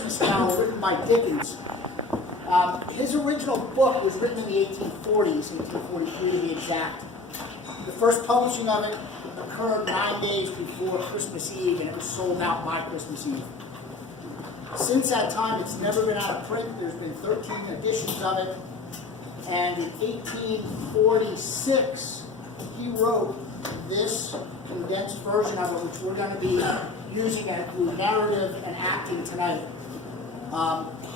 Christmas Carol written by Dickens. His original book was written in the 1840s, 1843 to be exact. The first publishing of it occurred 9 days before Christmas Eve, and it was sold out by Christmas Eve. Since that time, it's never been out of print. There's been 13 editions of it. And in 1846, he wrote this condensed version of it, which we're going to be using through narrative and acting tonight.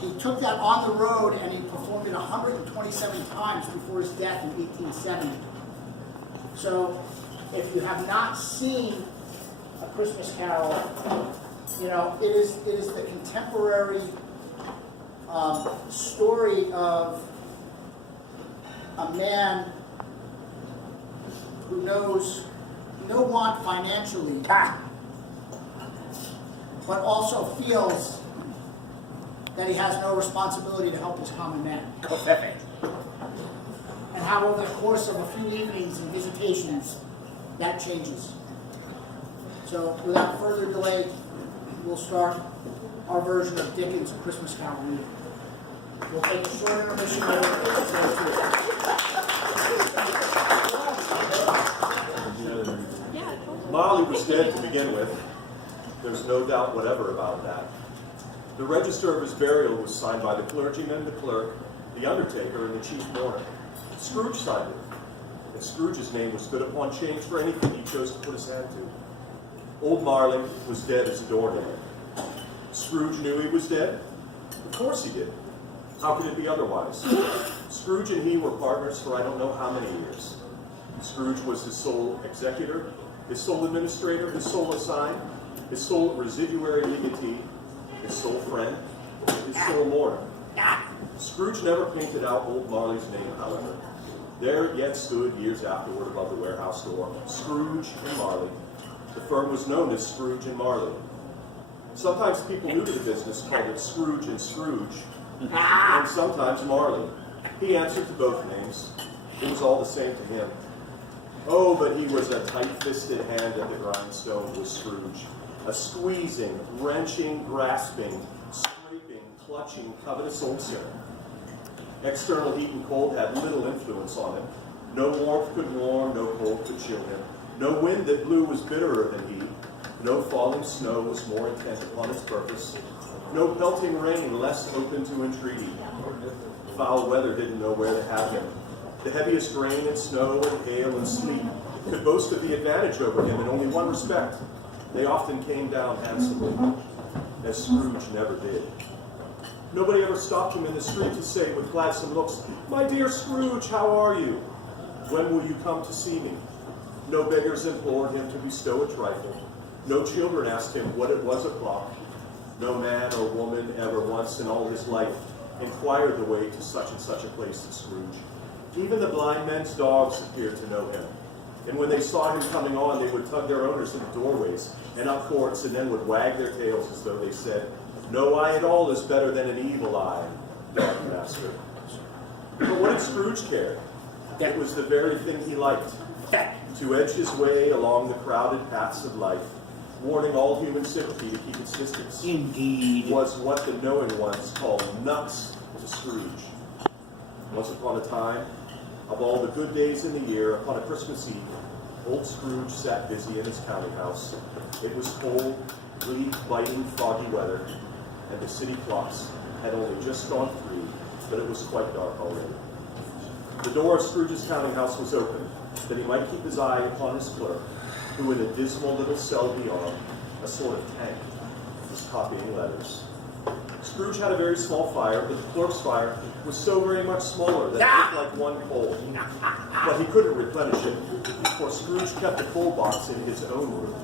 He took that on the road and he performed it 127 times before his death in 1870. So, if you have not seen A Christmas Carol, you know, it is the contemporary story of a man who knows no want financially, but also feels that he has no responsibility to help his common man. And how over the course of a few evenings and visitations, that changes. So without further delay, we'll start our version of Dickens' A Christmas Carol reading. We'll take a short intermission Marley was dead to begin with. There's no doubt whatever about that. The register of his burial was signed by the clergyman, the clerk, the undertaker, and the chief mourner. Scrooge signed it, and Scrooge's name was good upon change for anything he chose to put his hand to. Old Marley was dead as a doornail. Scrooge knew he was dead? Of course he did. How could it be otherwise? Scrooge and he were partners for I don't know how many years. Scrooge was his sole executor, his sole administrator, his sole assign, his sole residuary legatee, his sole friend, his sole mourner. Scrooge never painted out old Marley's name, however. There it yet stood years afterward above the warehouse door, Scrooge and Marley. The firm was known as Scrooge and Marley. Sometimes people new to the business called it Scrooge and Scrooge, and sometimes Marley. He answered to both names. It was all the same to him. Oh, but he was a tight-fisted hand at the grindstone, was Scrooge. A squeezing, wrenching, grasping, scraping, clutching, covetous old sinner. External heat and cold had little influence on him. No warmth could warm, no cold could chill him. No wind that blew was bitterer than he. No falling snow was more intent upon its purpose. No pelting rain less open to entreaty. Foul weather didn't know where to have him. The heaviest rain and snow and hail and sleet could boast of the advantage over him in only one respect. They often came down handsomely, as Scrooge never did. Nobody ever stopped him in the street to say with gladsome looks, "My dear Scrooge, how are you? When will you come to see me?" No beggars implored him to bestow a trifle. No children asked him what it was o'clock. No man or woman ever once in all his life inquired the way to such and such a place as Scrooge. Even the blind men's dogs appeared to know him. And when they saw him coming on, they would tug their owners in the doorways and up courts, and then would wag their tails as though they said, "No eye at all is better than an evil eye, dog master." But what did Scrooge care? It was the very thing he liked. To edge his way along the crowded paths of life, warning all human sympathy to keep its distance. Indeed. Was what the knowing ones called nuts to Scrooge. Once upon a time, of all the good days in the year, upon a Christmas Eve, old Scrooge sat busy in his counting house. It was cold, bleak, biting, foggy weather, and the city clocks had only just gone 3, but it was quite dark already. The door of Scrooge's counting house was open, that he might keep his eye upon his clerk, who in a dismal little cell beyond, a sort of tank, was copying letters. Scrooge had a very small fire, but the clerk's fire was so very much smaller that it looked like one coal. But he couldn't replenish it, for Scrooge kept a coal box in his own room.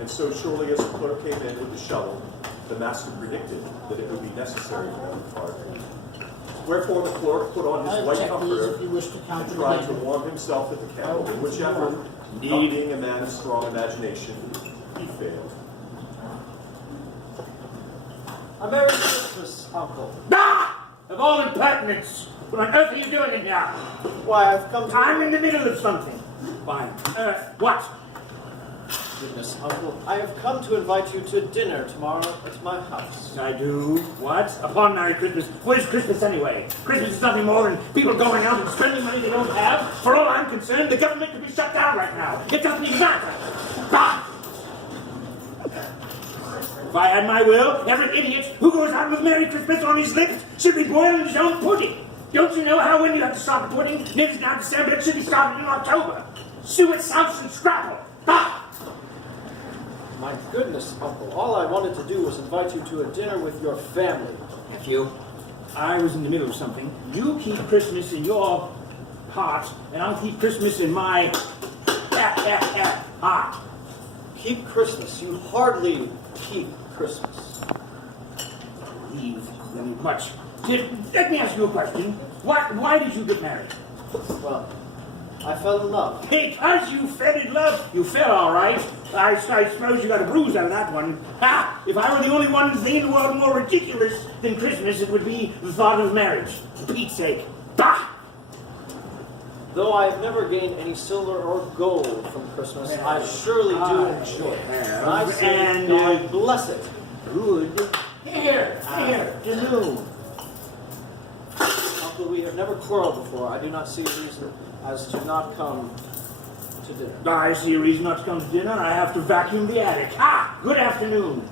And so surely as the clerk came in with the shovel, the master predicted that it would be necessary for him to part. Wherefore the clerk put on his white comforter and tried to warm himself at the candle, in which effort, not being a man of strong imagination, he failed. A Merry Christmas, Uncle. Of all impertinence! What on earth are you doing in here? Why, I've come to... I'm in the middle of something. Fine. What? goodness, Uncle, I have come to invite you to dinner tomorrow at my house. I do. What? Upon Merry Christmas. What is Christmas anyway? Christmas is nothing more than people going out and spending money they don't have. For all I'm concerned, the government could be shut down right now. It doesn't even matter. Bah! If I had my will, every idiot who goes out with Merry Christmas on his lips should be boiling his own pudding. Don't you know how when you have to start the pudding? It's now December, it should be started in October. Suet, souse, and scrapple. Bah! My goodness, Uncle, all I wanted to do was invite you to a dinner with your family. Nephew, I was in the middle of something. You keep Christmas in your heart, and I'll keep Christmas in my heart. Keep Christmas. You hardly keep Christmas. Leave them much. Let me ask you a question. Why did you get married? Well, I fell in love. Because you fell in love. You fell all right. I suppose you got a bruise out of that one. Ha! If I were the only one thing in the world more ridiculous than Christmas, it would be the thought of marriage. For Pete's sake. Bah! Though I have never gained any silver or gold from Christmas, I surely do enjoy it. And I say, God bless it. Good. Here, afternoon. Uncle, we have never quarreled before. I do not see a reason as to not come to dinner. I see a reason not to come to dinner. I have to vacuum the attic. Ah! Good afternoon.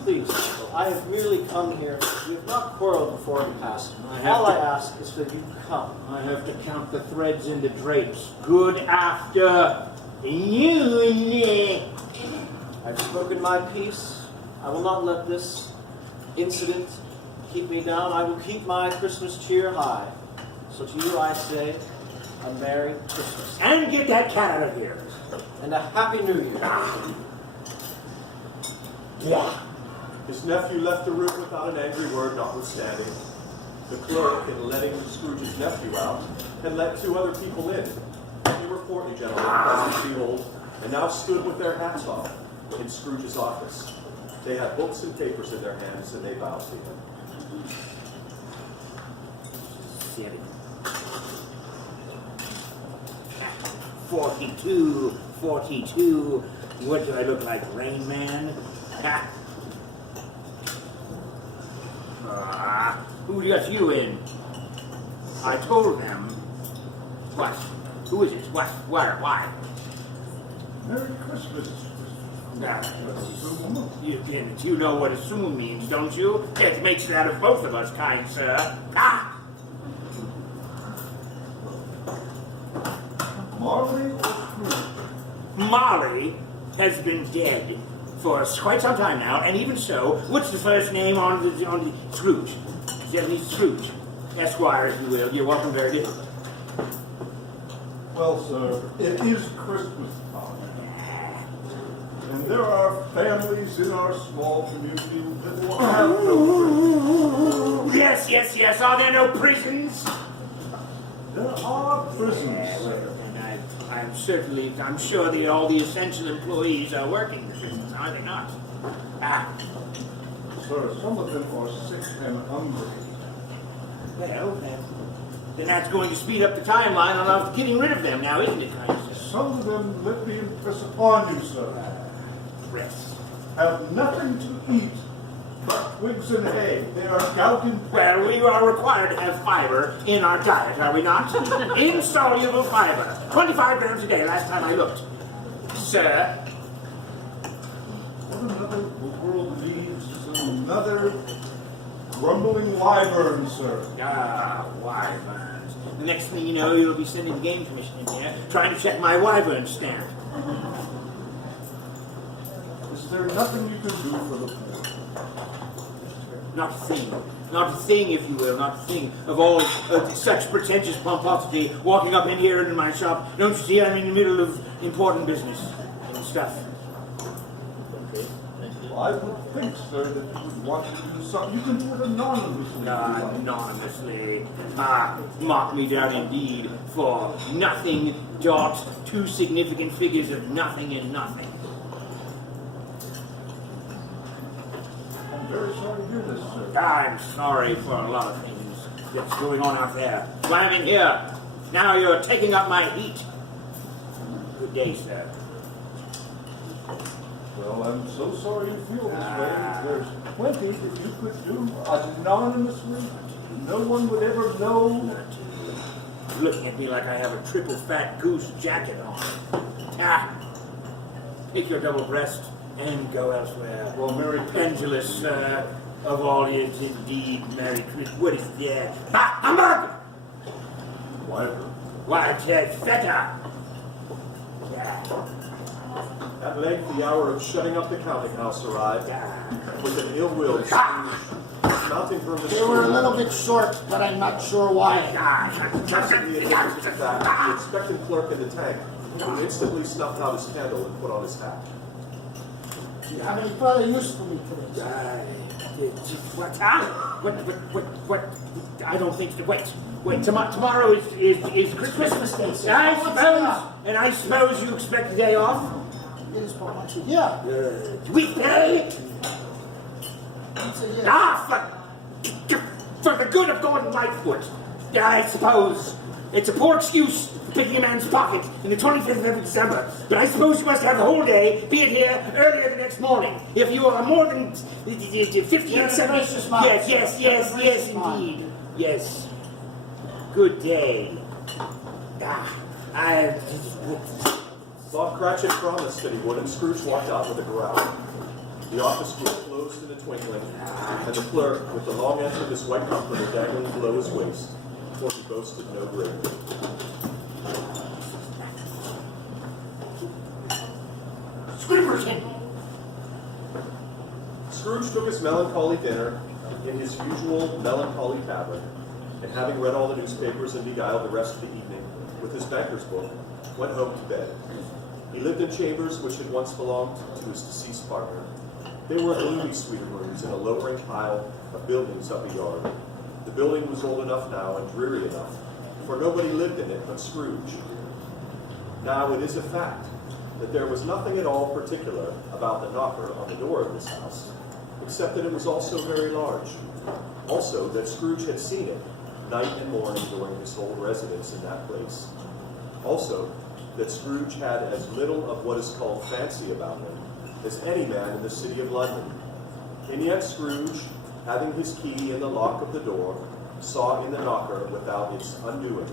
Please, Uncle, I have merely come here. We have not quarreled before in the past. All I ask is that you come. I have to count the threads in the drapes. Good afternoon. I've spoken my piece. I will not let this incident keep me down. I will keep my Christmas cheer high. So to you I say, a Merry Christmas. And get that cat out of here. And a Happy New Year. Yeah. His nephew left the room without an angry word notwithstanding. The clerk, in letting Scrooge's nephew out, had let two other people in. They were portly gentlemen, pleasant to behold, and now stood with their hats off in Scrooge's office. They had books and papers in their hands, and they bowed to him. 42. What do I look like, Rain Man? Ha! Who got you in? I told them. What? Who is it? What? Why? Merry Christmas. Now, you know what assume means, don't you? It makes that of both of us, kind sir. Ah! Marley or Scrooge? Molly has been dead for quite some time now, and even so, what's the first name on the Scrooge? Definitely Scrooge. Esquire, if you will. You're welcome very little. Well, sir, it is Christmas time. And there are families in our small community that will have no Christmas. Yes. Are there no prisons? There are prisons, sir. I'm sure that all the essential employees are working this Christmas, are they not? Sir, some of them are sick and hungry. Well, then that's going to speed up the timeline on us getting rid of them now, isn't it, kind sir? Some of them, let me impress upon you, sir, Rest. have nothing to eat but twigs and hay. They are gout and Well, we are required to have fiber in our diet, are we not? Insoluble fiber. 25 grams a day, last time I looked. Sir? What another world needs is another grumbling wyvern, sir. Wyverns. The next thing you know, you'll be sending the game commission in here, trying to check my wyvern stamp. Is there nothing you can do for the poor? Not a thing. Not a thing, if you will, not a thing of all such pretentious pomposity walking up in here into my shop. Don't you see, I'm in the middle of important business and stuff. I would think, sir, that you would want to do something. You can do it anonymously. Anonymously. Mark me down indeed for nothing dot two significant figures of nothing and nothing. I'm very sorry to hear this, sir. I'm sorry for a lot of things that's going on out there. Well, I'm in here. Now you're taking up my heat. Good day, sir. Well, I'm so sorry you feel this way. There's plenty that you could do anonymously. No one would ever know. Looking at me like I have a triple fat goose jacket on. Ah, take your double breast and go elsewhere. Well, Mary Pendulous, of all is indeed Merry Christmas. What is that? Ah, hamburger! Why, it's feta. At length, the hour of shutting up the counting house arrived. With an ill-willed Scrooge mounting from the They were a street, little bit short, but I'm not sure why. pressing the attention to that, the expectant clerk in the tank, who instantly snuffed out his candle and put on his hat. Do you have any further use for me today, sir? What? What? I don't think so. Wait, tomorrow is Christmas Day, sir. I suppose you expect a day off? It is for once a year. Weekday? Once a year. For the good of Gordon Lightfoot. I suppose. It's a poor excuse for picking a man's pocket in the 25th of every December. But I suppose you must have the whole day, be it here earlier the next morning. If you are more than 15 You're a seconds. gracious man. Yes, indeed. Yes. Good day. Bob Cratchit promised that he would, and Scrooge walked out with a growl. The office door closed in a twinkling, and the clerk, with the long end of his white comforter dangling below his waist, for he boasted no bravery. Scribbers in. Scrooge took his melancholy dinner in his usual melancholy tavern, and having read all the newspapers and beguiled the rest of the evening with his banker's book, went home to bed. He lived in chambers which had once belonged to his deceased partner. They were gloomy suite of rooms in a lowering pile of buildings up a yard. The building was old enough now and dreary enough, for nobody lived in it but Scrooge. Now it is a fact that there was nothing at all particular about the knocker on the door of this house, except that it was also very large. Also that Scrooge had seen it night and morning during his whole residence in that place. Also that Scrooge had as little of what is called fancy about him as any man in the city of London. And yet Scrooge, having his key in the lock of the door, saw in the knocker, without its undoing,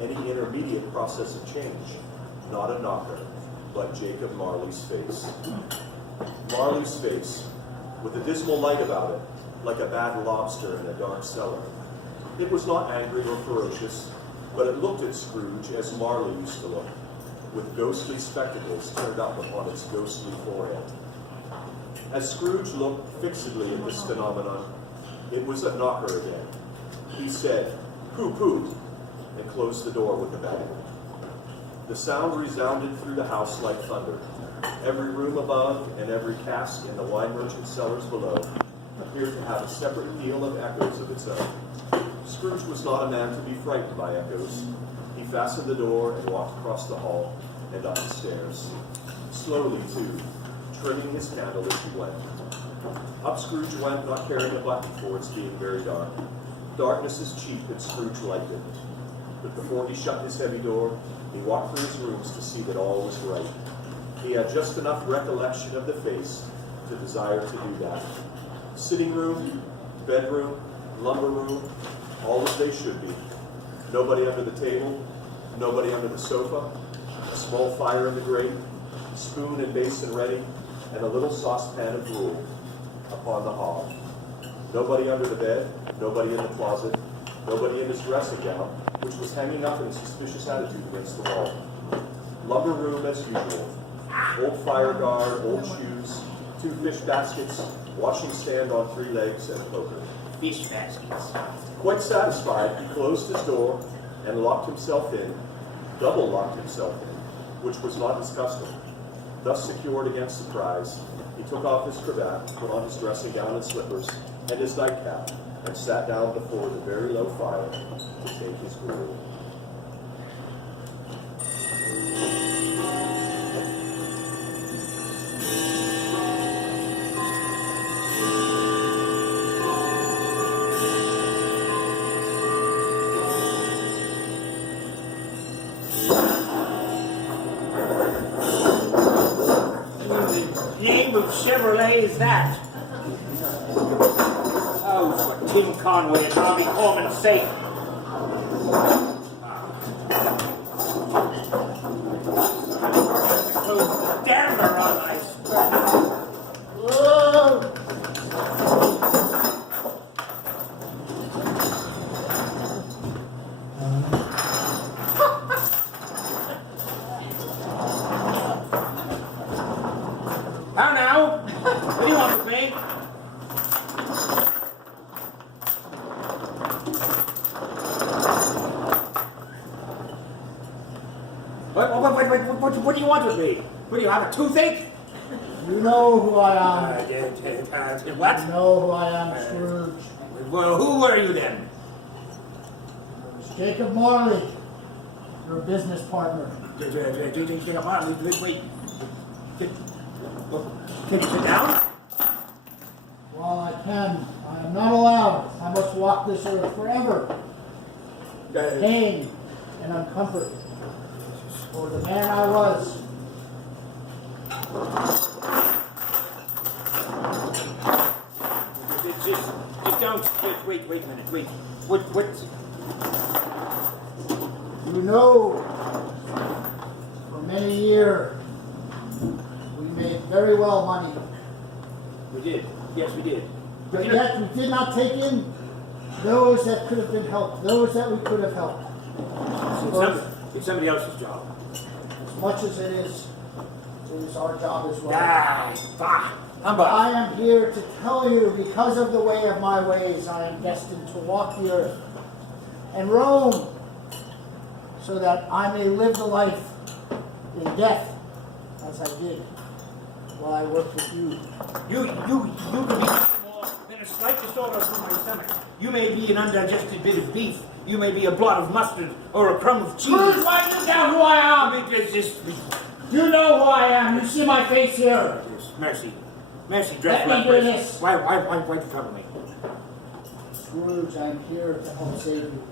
any intermediate process of change, not a knocker, but Jacob Marley's face. Marley's face, with a dismal light about it, like a bad lobster in a dark cellar. It was not angry or ferocious, but it looked at Scrooge as Marley used to look, with ghostly spectacles turned up upon its ghostly forehead. As Scrooge looked fixedly at this phenomenon, it was a knocker again. He said, "Pooh, pooh," and closed the door with a bang. The sound resounded through the house like thunder. Every room above and every cask in the wine merchant's cellars below appeared to have a separate peal of echoes of its own. Scrooge was not a man to be frightened by echoes. He fastened the door and walked across the hall and up the stairs. Slowly, too, trimming his candle as he went. Up Scrooge went, not carrying a button, for it's being very dark. Darkness is cheap, and Scrooge liked it. But before he shut his heavy door, he walked through his rooms to see that all was right. He had just enough recollection of the face to desire to do that. Sitting room, bedroom, lumber room, all as they should be. Nobody under the table, nobody under the sofa, a small fire in the grate, spoon and basin ready, and a little saucepan of gruel upon the hob. Nobody under the bed, nobody in the closet, nobody in his dressing gown, which was hanging up in a suspicious attitude against the wall. Lumber room as usual. Old fire guard, old shoes, 2 fish baskets, washing stand on 3 legs, and poker. Fish baskets. Quite satisfied, he closed his door and locked himself in, double locked himself in, which was not his custom. Thus secured against surprise, he took off his cravat, put on his dressing gown and slippers, and his nightcap, and sat down before the very low fire to take his gruel. Conway is that? Oh, for Tim Conway and Robbie Corman's sake. Those damn Morales. Whoa! How now? What do you want with me? What do you want with me? What do you have, a toothache? You know who I am. What? You know who I am, Scrooge. Well, who were you then? It's Jacob Marley, your business partner. Wait. Can you sit down? While I can, I am not allowed. I must walk this earth forever. Pain and uncomfort. For the man I was. Just don't. Wait a minute. Wait. What? You know, for many years, we made very well money. We did. Yes, we did. But yet we did not take in those that could have been helped, those that we could have helped. It's somebody else's job. As much as it is our job as well. I I am here to tell you, because of the way of my ways, I am destined to walk the earth and roam, so that I may live the life in death as I did while I worked with you. You could be nothing more than a slight disorder from my stomach. You may be an undigested bit of beef. You may be a blot of mustard or a crumb of cheese. Scrooge, why do you doubt who I am? It's just You know who I am. You see my face here. mercy, Let dreadful me do empress. this. Why you cover me? Scrooge, I'm here to help save you.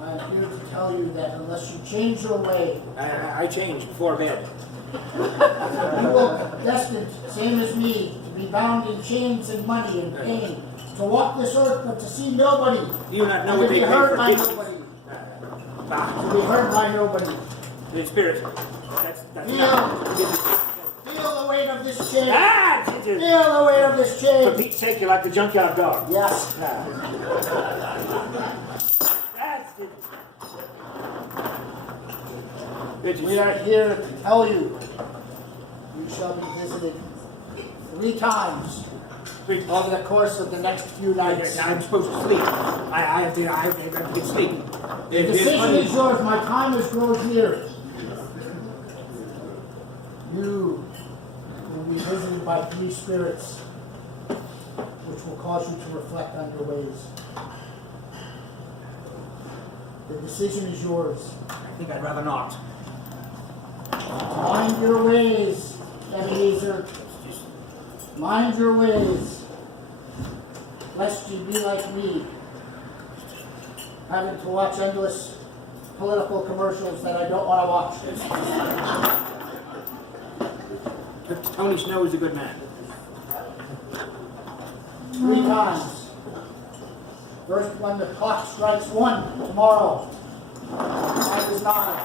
I'm here to tell you that unless you change your way, I changed before bed. you will be destined, same as me, to be bound in chains and money and pain, to walk this earth but to see nobody, Do you not know and what to they be pay heard for by kisses? nobody, to be heard by nobody. The spirit. That's Feel the weight of this chain. For Feel the weight of this chain. Pete's sake, you're like the junkyard dog. Yes. That's it. We are here to tell you, you shall be visited 3 times over the course of the next few nights. I'm supposed to sleep. I have to get sleep. The decision is yours. My time has grown near. You will be visited by 3 spirits, which will cause you to reflect on your ways. The decision is yours. I think I'd rather not. Mind your ways, Ebenezer. Mind your ways, lest you be like me, having to watch endless political commercials that I don't want to watch. Tony Snow is a good man. 3 times. First, when the clock strikes 1 tomorrow. Time is 9.